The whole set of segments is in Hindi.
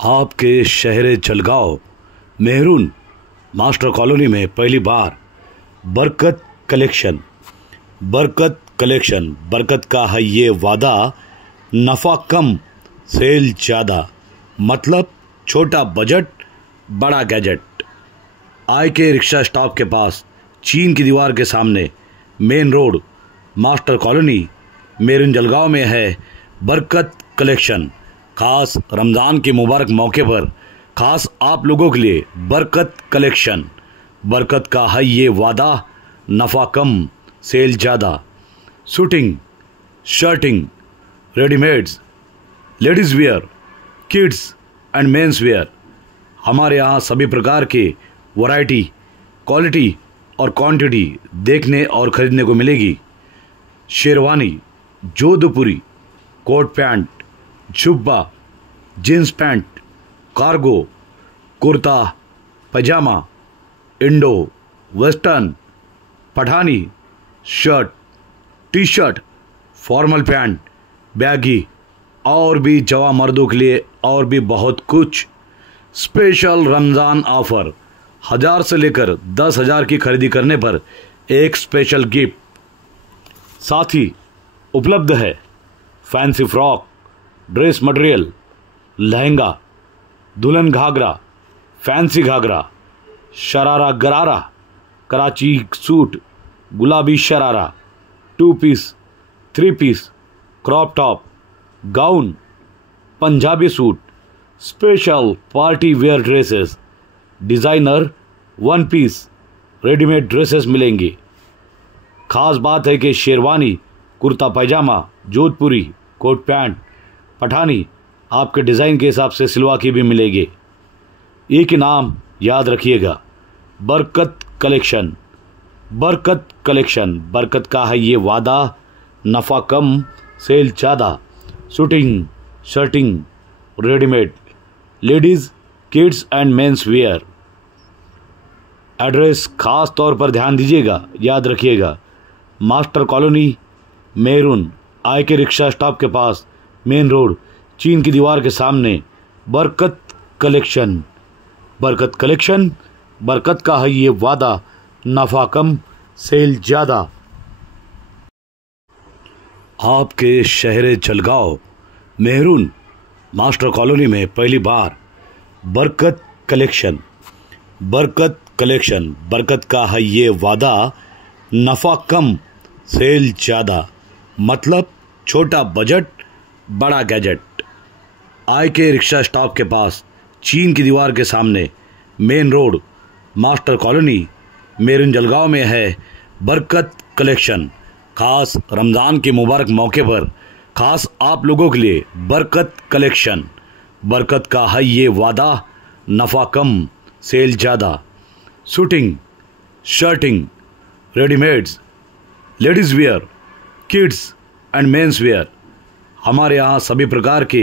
आपके शहर जलगांव मेहरून मास्टर कॉलोनी में पहली बार बरकत कलेक्शन। बरकत का है ये वादा, नफ़ा कम सेल ज़्यादा, मतलब छोटा बजट बड़ा गैजेट। आई के रिक्शा स्टॉप के पास, चीन की दीवार के सामने, main road, master colony, maroon Jalgaon में है बरकत कलेक्शन। खास रमज़ान के मुबारक मौके पर खास आप लोगों के लिए बरकत कलेक्शन। बरकत का है ये वादा, नफ़ा कम सेल ज़्यादा। Shooting, shirting, readymades, ladies where, kids and men's wear. हमारे यहाँ सभी प्रकार के वैरायटी, क्वालिटी और क्वांटिटी देखने और ख़रीदने को मिलेगी। Sherwani, Jodhpuri, coat pant, jubba, jeans pant, cargo, kurta, pajama, Indo, western, Pathani, shirt, T shirt, formal pant, baggy और भी जवां मर्दों के लिए और भी बहुत कुछ। स्पेशल रमज़ान ऑफर, 1000 से लेकर 10,000 की खरीदी करने पर एक स्पेशल गिफ्ट। साथ ही उपलब्ध है fancy frock, dress material, lehenga, दुल्हन घाघरा, फैंसी घाघरा, शरारा गरारा, कराची सूट, गुलाबी sharara, 2 piece, 3 piece, crop top, gown, Punjabi suit, special party wear dresses, designer 1 piece, readymade dresses मिलेंगे। खास बात है कि शेरवानी, कुर्ता पैजामा, जोधपुरी, कोट पैंट, पठानी आपके डिज़ाइन के हिसाब से सिलवा के भी मिलेंगे। एक नाम याद रखिएगा, बरकत कलेक्शन। बरकत कलेक्शन, बरकत का है ये वादा, नफ़ा कम सेल ज़्यादा। Shooting, shirting, readymade, ladies, kids and men's wear. Address खास तौर पर ध्यान दीजिएगा, याद रखिएगा, मास्टर कॉलोनी, मेहरून, आई के रिक्शा स्टॉप के पास, मेन रोड, चीन की दीवार के सामने, बरकत कलेक्शन। बरकत कलेक्शन, बरकत का है ये वादा, नफ़ा कम सेल ज़्यादा। आपके शहर जलगांव मेहरून मास्टर कॉलोनी में पहली बार बरकत कलेक्शन। बरकत का है ये वादा, नफ़ा कम सेल ज़्यादा, मतलब छोटा बजट बड़ा गैजेट। आई के रिक्शा स्टॉप के पास, चीन की दीवार के सामने, main road, master colony, maroon Jalgaon में है बरकत कलेक्शन। खास रमज़ान के मुबारक मौके पर खास आप लोगों के लिए बरकत कलेक्शन। बरकत का है ये वादा, नफ़ा कम सेल ज़्यादा। Shooting, shirting, readymades, ladies where, kids and men's wear. हमारे यहाँ सभी प्रकार के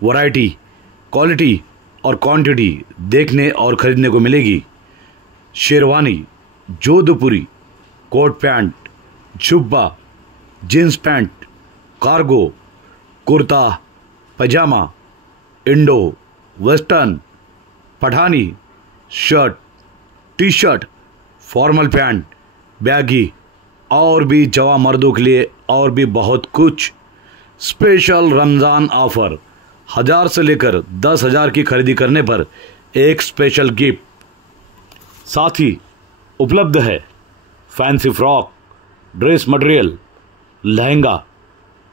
वैरायटी, क्वालिटी और क्वांटिटी देखने और ख़रीदने को मिलेगी। Sherwani, Jodhpuri, coat pant, jubba, jeans pant, cargo, kurta, pajama, Indo, western, Pathani, shirt, T shirt, formal pant, baggy और भी जवां मर्दों के लिए और भी बहुत कुछ। स्पेशल रमज़ान ऑफर, 1000 से लेकर 10,000 की खरीदी करने पर एक स्पेशल गिफ्ट। साथ ही उपलब्ध है fancy frock, dress material, lehenga,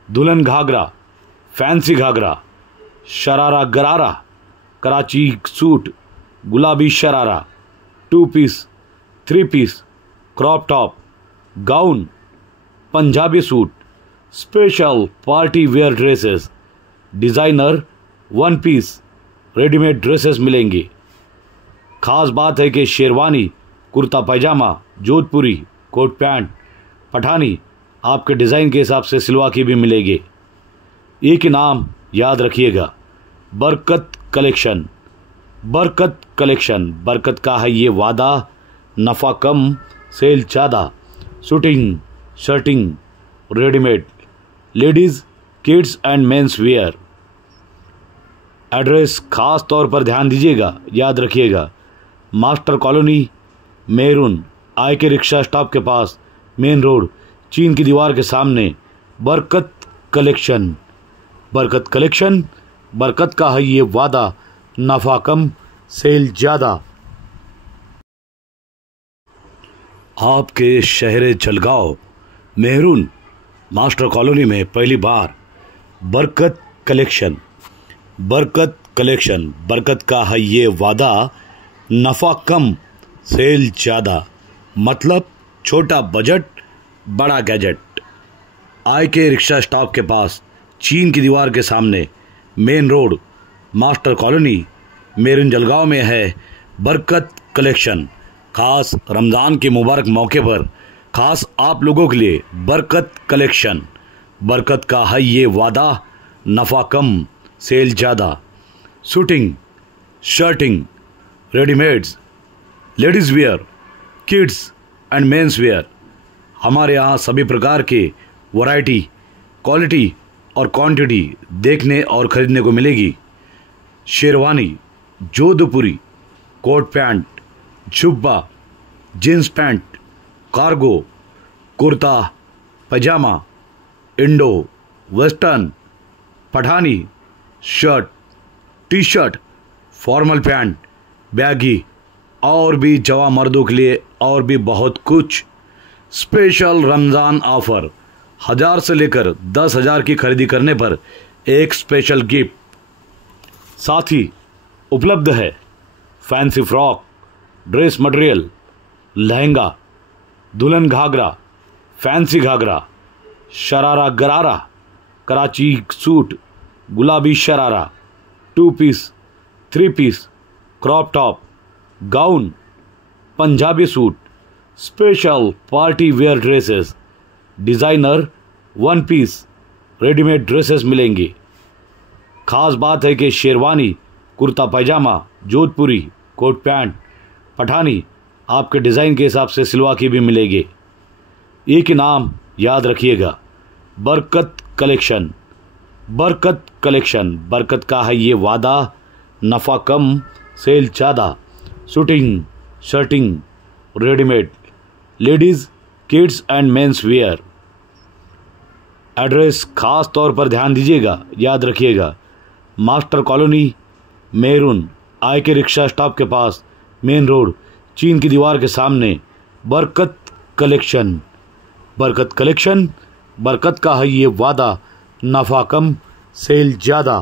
दुल्हन घाघरा, फैंसी घाघरा, शरारा गरारा, कराची सूट, गुलाबी sharara, 2 piece, 3 piece, crop top, gown, Punjabi suit, special party wear dresses, designer 1 piece, readymade dresses मिलेंगे। खास बात है कि शेरवानी, कुर्ता पैजामा, जोधपुरी, कोट पैंट, पठानी आपके डिज़ाइन के हिसाब से सिलवा के भी मिलेंगे। एक नाम याद रखिएगा, बरकत कलेक्शन। बरकत कलेक्शन, बरकत का है ये वादा, नफ़ा कम सेल ज़्यादा। Shooting, shirting, readymade, ladies, kids and men's wear. Address खास तौर पर ध्यान दीजिएगा, याद रखिएगा। Master colony, maroon, IK rickshaw stop के पास, मेन रोड, चीन की दीवार के सामने, बरकत कलेक्शन। बरकत कलेक्शन, बरकत का है ये वादा, नफा कम सेल ज़्यादा। आपके शहर जलगांव, मेहरून, मास्टर कॉलोनी में पहली बार बरकत कलेक्शन। बरकत कलेक्शन, बरकत का है ये वादा, नफा कम सेल ज़्यादा। मतलब छोटा बजट बड़ा गैजेट। IK रिक्शा स्टॉप के पास, चीन की दीवार के सामने, main road, master colony, maroon Jalgaon में है बरकत कलेक्शन। खास रमज़ान के मुबारक मौके पर खास आप लोगों के लिए बरकत कलेक्शन। बरकत का है ये वादा, नफा कम सेल ज़्यादा। Shooting, shirting, readymades, ladies where, kids and men's wear. हमारे यहाँ सभी प्रकार के वैरायटी, क्वालिटी और क्वांटिटी देखने और ख़रीदने को मिलेगी। Sherwani, Jodhpuri, coat pant, jubba, jeans pant, cargo, kurta, pajama, Indo western, Pathani, shirt, T shirt, formal pant, baggy और भी जवा मर्दों के लिए और भी बहुत कुछ। स्पेशल रमज़ान ऑफर, 1000 से लेकर 10,000 की खरीदी करने पर एक स्पेशल गिफ्ट। साथ ही उपलब्ध है fancy frock, dress material, lehenga, दुल्हन घाघरा, फैंसी घाघरा, शरारा गरारा, कराची सूट, गुलाबी sharara, 2 piece, 3 piece, crop top, gown, Punjabi suit, special party wear dresses, designer 1 piece, readymade dresses मिलेंगे। खास बात है कि शेरवानी, कुर्ता पैजामा, जोधपुरी, कोट पैंट, पठानी आपके डिज़ाइन के हिसाब से सिलवा के भी मिलेंगे। एक ही नाम याद रखिएगा, बरकत कलेक्शन। बरकत कलेक्शन, बरकत का है ये वादा, नफ़ा कम सेल ज़्यादा। Shooting, shirting, readymade, ladies, kids and men's wear. Address खास तौर पर ध्यान दीजिएगा, याद रखिएगा। Master colony, maroon, IK rickshaw stop के पास, मेन रोड, चीन की दीवार के सामने, बरकत कलेक्शन। बरकत कलेक्शन, बरकत का है ये वादा, नफ़ा कम सेल ज़्यादा।